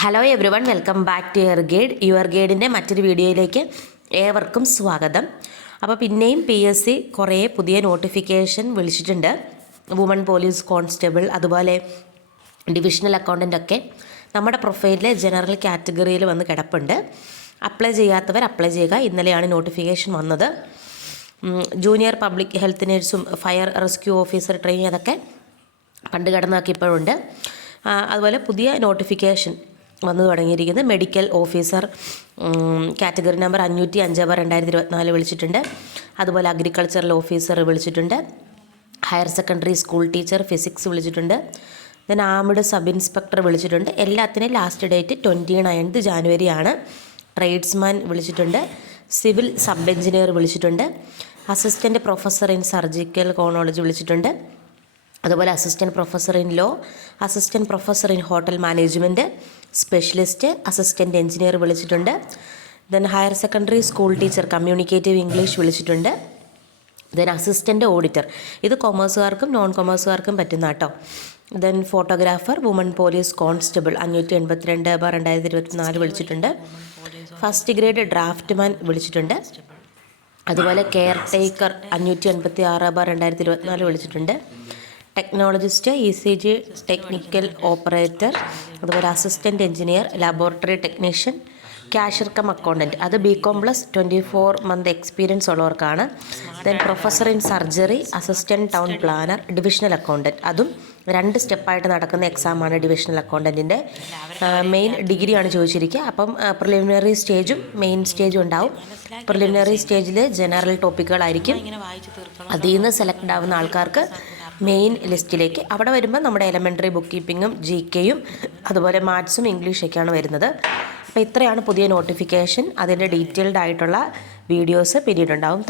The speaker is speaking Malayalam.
Hello everyone, welcome back to your ഗൈഡിൻ്റെ മറ്റൊരു വീഡിയോയിലേക്ക് ഏവർക്കും സ്വാഗതം. അപ്പോൾ പിന്നെയും PSC കുറേ പുതിയ നോട്ടിഫിക്കേഷൻ വിളിച്ചിട്ടുണ്ട്. വുമൺ പോലീസ് കോൺസ്റ്റബിൾ, അതുപോലെ ഡിവിഷണൽ അക്കൗണ്ടൻ്റ് ഒക്കെ നമ്മുടെ പ്രൊഫൈലിലെ ജനറൽ കാറ്റഗറിയിൽ വന്ന് കിടപ്പുണ്ട്. അപ്ലൈ ചെയ്യാത്തവർ അപ്ലൈ ചെയ്യുക. ഇന്നലെയാണ് നോട്ടിഫിക്കേഷൻ വന്നത്. ജൂനിയർ പബ്ലിക് ഹെൽത്ത് നേഴ്സും ഫയർ റെസ്ക്യൂ ഓഫീസർ ട്രെയിനിങ് അതൊക്കെ പണ്ട് കിടന്നൊക്കെ ഇപ്പോഴുണ്ട്. അതുപോലെ പുതിയ നോട്ടിഫിക്കേഷൻ വന്നു തുടങ്ങിയിരിക്കുന്നത് മെഡിക്കൽ ഓഫീസർ കാറ്റഗറി നമ്പർ 505/2024 വിളിച്ചിട്ടുണ്ട്. അതുപോലെ അഗ്രികൾച്ചറൽ ഓഫീസർ വിളിച്ചിട്ടുണ്ട്. Higher secondary school teacher physics വിളിച്ചിട്ടുണ്ട്. ദെൻ ആംഡ് സബ് ഇൻസ്പെക്ടർ വിളിച്ചിട്ടുണ്ട്. എല്ലാത്തിനും ലാസ്റ്റ് ഡേറ്റ് 29 ജാനുവരി ആണ്. ട്രേഡ്സ്മാൻ വിളിച്ചിട്ടുണ്ട്. സിവിൽ സബ് എഞ്ചിനീയർ വിളിച്ചിട്ടുണ്ട്. Assistant professor in surgical oncology വിളിച്ചിട്ടുണ്ട്. അതുപോലെ assistant professor in law, assistant professor in hotel management, specialist, assistant engineer വിളിച്ചിട്ടുണ്ട്. Then higher secondary school teacher communicative English വിളിച്ചിട്ടുണ്ട്. ദെൻ അസിസ്റ്റൻറ്റ് ഓഡിറ്റർ, ഇത് കൊമേഴ്സുകാർക്കും നോൺ കൊമേഴ്സുകാർക്കും പറ്റുന്ന കേട്ടോ. Then photographer woman police constable 582/2024 വിളിച്ചിട്ടുണ്ട്. ഫസ്റ്റ് ഗ്രേഡ് ഡ്രാഫ്റ്റ്മാൻ വിളിച്ചിട്ടുണ്ട്. അതുപോലെ കെയർ ടേക്കർ 586/2024 വിളിച്ചിട്ടുണ്ട്. ടെക്നോളജിസ്റ്റ്, ECG ടെക്നിക്കൽ ഓപ്പറേറ്റർ, അതുപോലെ assistant engineer, laboratory technician, cashier cum accountant, അത് BCom+ 24 മന്ത് എക്സ്പീരിയൻസ് ഉള്ളവർക്കാണ്. Then professor in surgery, assistant town planner, divisional accountant, അതും 2 സ്റ്റെപ്പായിട്ട് നടക്കുന്ന എക്സാമാണ് ഡിവിഷണൽ അക്കൗണ്ടൻറ്റിൻ്റെ. മെയിൻ ഡിഗ്രിയാണ് ചോദിച്ചിരിക്കുക. അപ്പം പ്രിലിമിനറി സ്റ്റേജും മെയിൻ സ്റ്റേജും ഉണ്ടാവും. പ്രിലിമിനറി സ്റ്റേജിൽ ജനറൽ ടോപ്പിക്കുകളായിരിക്കും. അതിൽ നിന്ന് സെലക്ട് ആവുന്ന ആൾക്കാർക്ക് മെയിൻ ലിസ്റ്റിലേക്ക് അവിടെ വരുമ്പോൾ നമ്മുടെ എലമെൻ്ററി ബുക്ക് കീപ്പിങ്ങും GKയും അതുപോലെ മാത്സും ഇംഗ്ലീഷൊക്കെയാണ് വരുന്നത്. അപ്പോൾ ഇത്രയാണ് പുതിയ നോട്ടിഫിക്കേഷൻ. അതിൻ്റെ ഡീറ്റെയിൽഡ് ആയിട്ടുള്ള വീഡിയോസ് പിന്നീടുണ്ടാവും.